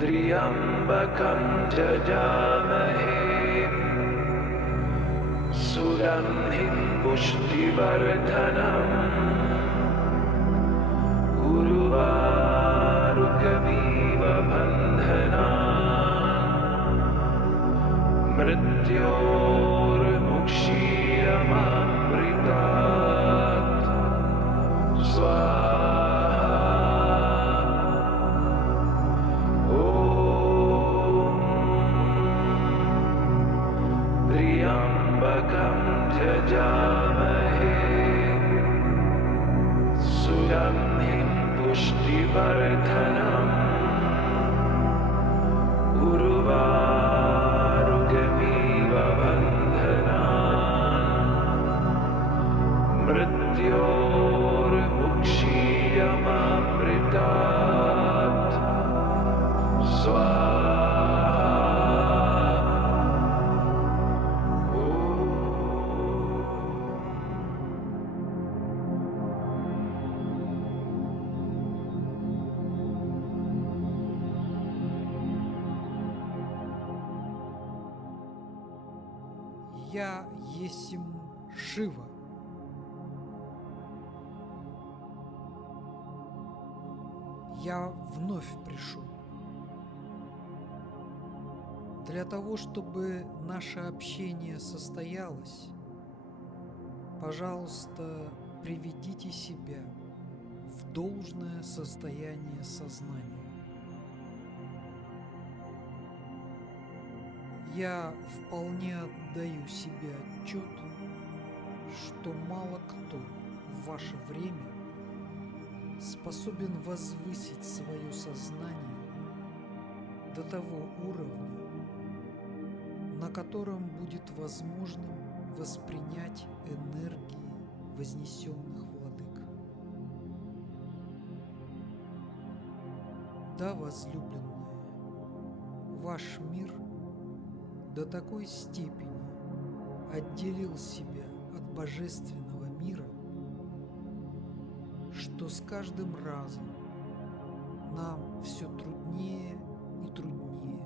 त्र्यम्बकं जजामहे सुगन्धिं पुष्टिवर्धनम् उर्वारुकमिव बन्धनान् मृत्योर्मुक्षीयमामृतात् स्वाहा। त्र्यम्बकं जजामहे सुगन्धिं पुष्टिवर्धनम् उर्वारुकमिव बन्धनान् मृत्योर्मुक्षीयमामृतात् स्वाहा। Я есмь Шива. Я вновь пришел. Для того, чтобы наше общение состоялось, пожалуйста, приведите себя в должное состояние сознания. Я вполне отдаю себе отчет, что мало кто в ваше время способен возвысить свое сознание до того уровня, на котором будет возможным воспринять энергии вознесенных владык. Да, возлюбленные, ваш мир до такой степени отделил себя от божественного мира, что с каждым разом нам все труднее и труднее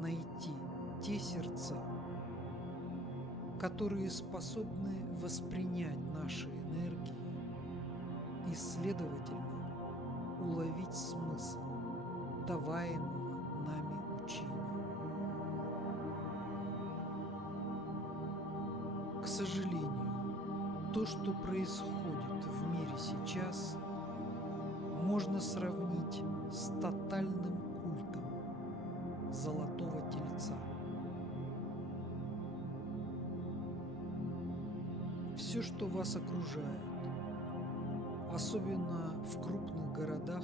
найти те сердца, которые способны воспринять наши энергии и, следовательно, уловить смысл даваемого нами учения. К сожалению, то, что происходит в мире сейчас, можно сравнить с тотальным культом золотого тельца. Все, что вас окружает, особенно в крупных городах,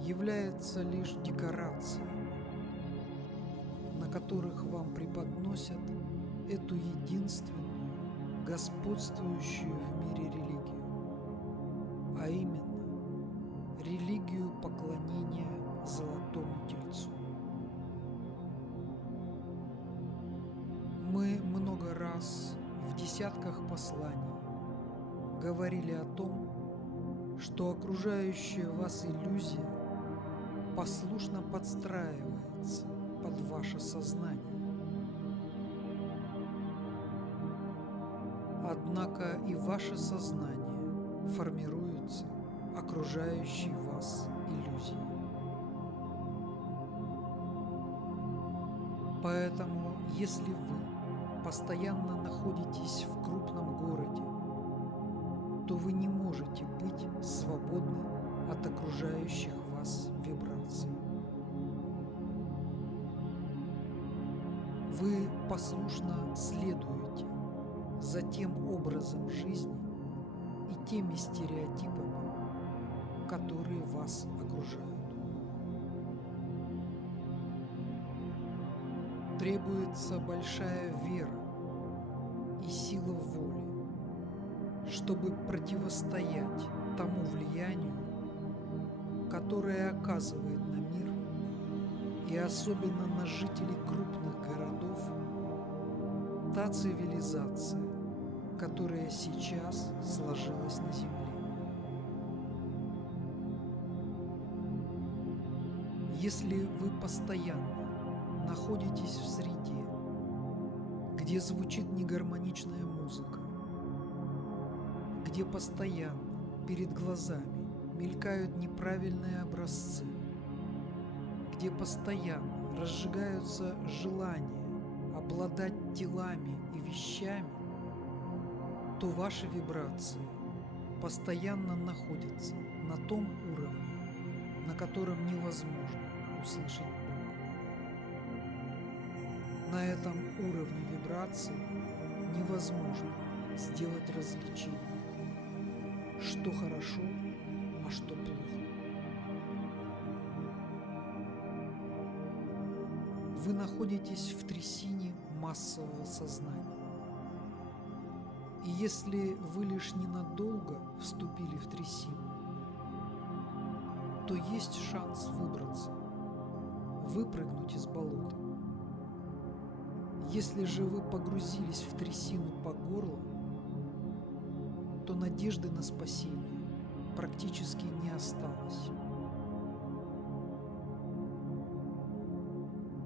является лишь декорациями, на которых вам преподносят эту единственную, господствующую в мире религию, а именно религию поклонения Золотому Тельцу. Мы много раз в десятках посланий говорили о том, что окружающая вас иллюзия послушно подстраивается под ваше сознание. Однако и ваше сознание формируется окружающей вас иллюзией. Поэтому, если вы постоянно находитесь в крупном городе, то вы не можете быть свободны от окружающих вас вибраций. Вы послушно следуете за тем образом жизни и теми стереотипами, которые вас окружают. Требуется большая вера и сила воли, чтобы противостоять тому влиянию, которое оказывает на мир и особенно на жителей крупных городов та цивилизация, которая сейчас сложилась на Земле. Если вы постоянно находитесь в среде, где звучит негармоничная музыка, где постоянно перед глазами мелькают неправильные образцы, где постоянно разжигаются желания обладать телами и вещами, то ваши вибрации постоянно находятся на том уровне, на котором невозможно услышать Бога. На этом уровне вибрации невозможно сделать различение, что хорошо, а что плохо. Вы находитесь в трясине массового сознания. И если вы лишь ненадолго вступили в трясину, то есть шанс выбраться, выпрыгнуть из болота. Если же вы погрузились в трясину по горло, то надежды на спасение практически не осталось.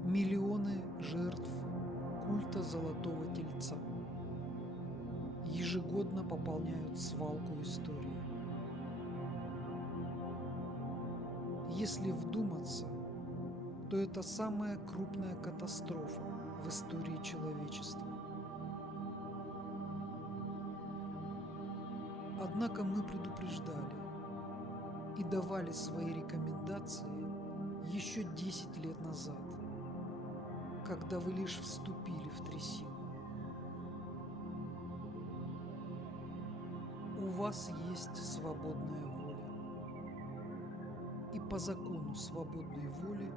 Миллионы жертв культа Золотого Тельца ежегодно пополняют свалку истории. Если вдуматься, то это самая крупная катастрофа в истории человечества. Однако мы предупреждали и давали свои рекомендации еще 10 лет назад, когда вы лишь вступили в трясину. У вас есть свободная воля. И по закону свободной воли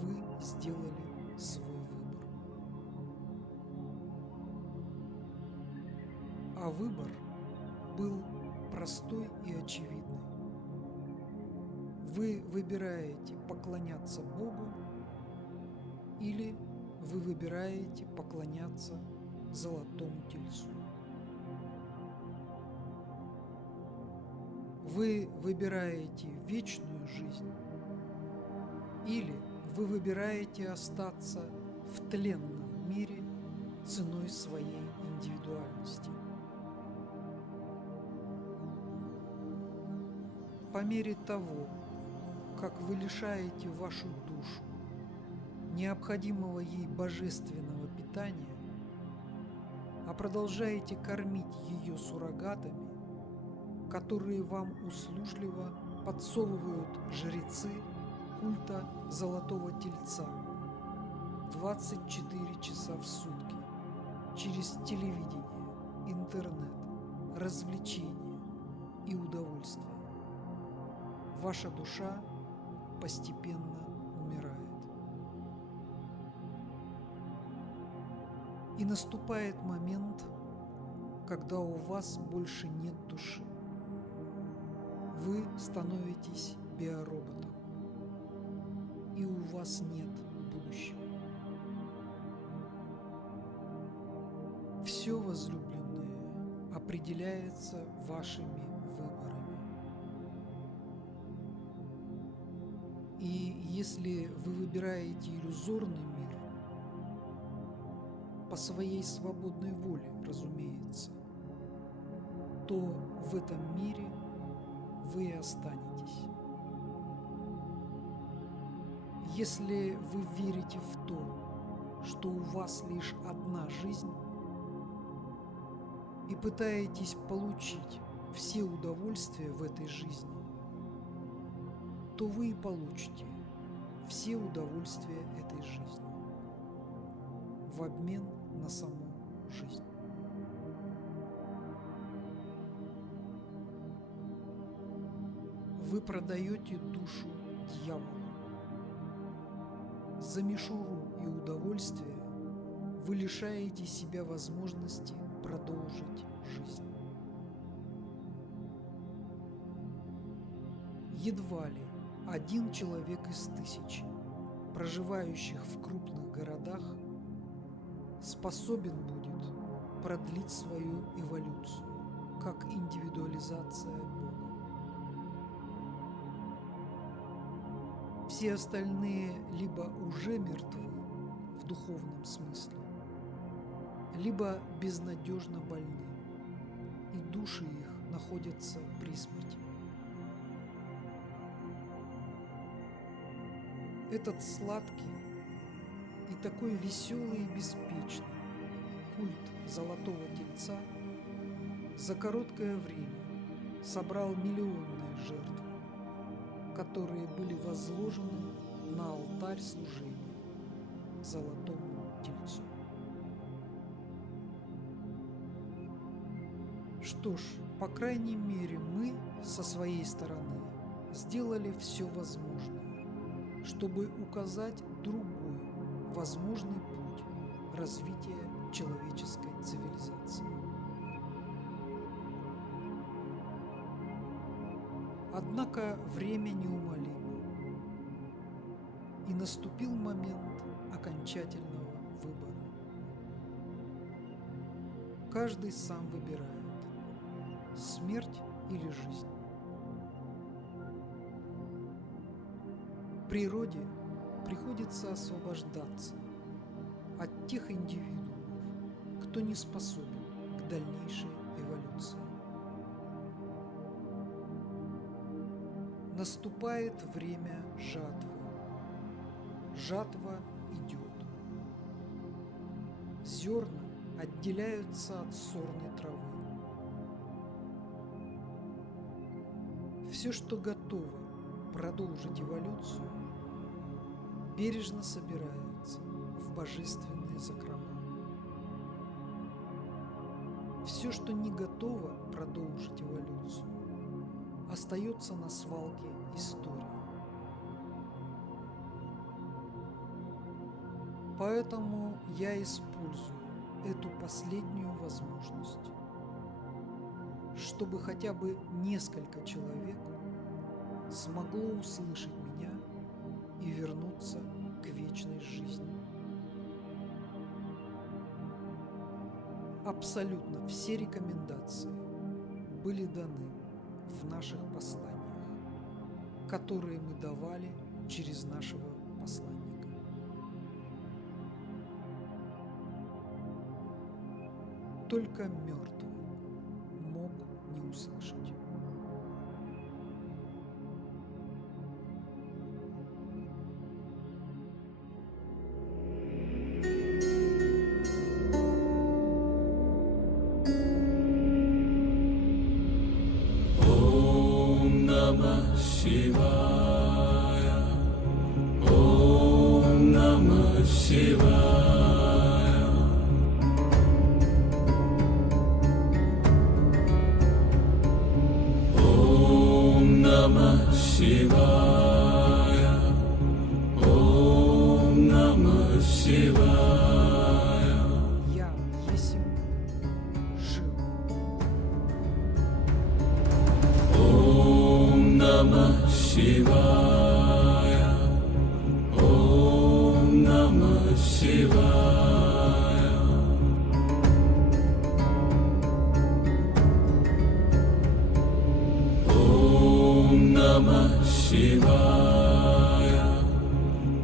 вы сделали свой выбор. А выбор был простой и очевидный. Вы выбираете поклоняться Богу или вы выбираете поклоняться Золотому Тельцу. Вы выбираете вечную жизнь или вы выбираете остаться в тленном мире ценой своей индивидуальности. По мере того, как вы лишаете вашу душу необходимого ей божественного питания, а продолжаете кормить ее суррогатами, которые вам услужливо подсовывают жрецы культа Золотого Тельца 24 часа в сутки через телевидение, интернет, развлечения и удовольствие, ваша душа постепенно умирает. И наступает момент, когда у вас больше нет души. Вы становитесь биороботом, и у вас нет будущего. Все, возлюбленные, определяется вашими выборами. И если вы выбираете иллюзорный мир, по своей свободной воле, разумеется, то в этом мире вы и останетесь. Если вы верите в то, что у вас лишь одна жизнь, и пытаетесь получить все удовольствия в этой жизни, то вы и получите все удовольствия этой жизни в обмен на саму жизнь. Вы продаете душу дьяволу. За мишуру и удовольствие вы лишаете себя возможности продолжить жизнь. Едва ли один человек из 1000, проживающих в крупных городах, способен будет продлить свою эволюцию как индивидуализация Бога. Все остальные либо уже мертвы в духовном смысле, либо безнадежно больны, и души их находятся при смерти. Этот сладкий и такой веселый и беспечный культ Золотого Тельца за короткое время собрал миллионные жертвы, которые были возложены на алтарь служения Золотому Тельцу. Что ж, по крайней мере, мы со своей стороны сделали все возможное, чтобы указать другой возможный путь развития человеческой цивилизации. Однако время неумолимо, и наступил момент окончательного выбора. Каждый сам выбирает – смерть или жизнь. Природе приходится освобождаться от тех индивидуумов, кто не способен к дальнейшей эволюции. Наступает время жатвы. Жатва идет. Зерна отделяются от сорной травы. Все, что готово продолжить эволюцию, бережно собирается в божественные закрома. Все, что не готово продолжить эволюцию, остается на свалке истории. Поэтому я использую эту последнюю возможность, чтобы хотя бы несколько человек смогло услышать меня и вернуться к вечной жизни. Абсолютно все рекомендации были даны в наших посланиях, которые мы давали через нашего посланника. Только мертвый мог не услышать. Namah Shivaya. Om Namah Shivaya. Om Namah Shivaya. Om Namah Shivaya. Я есмь жив. Om Namah Shivaya. Om Namah Shivaya. Om Namah Shivaya.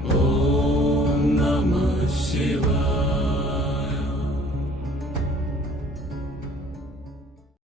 Om Namah Shivaya.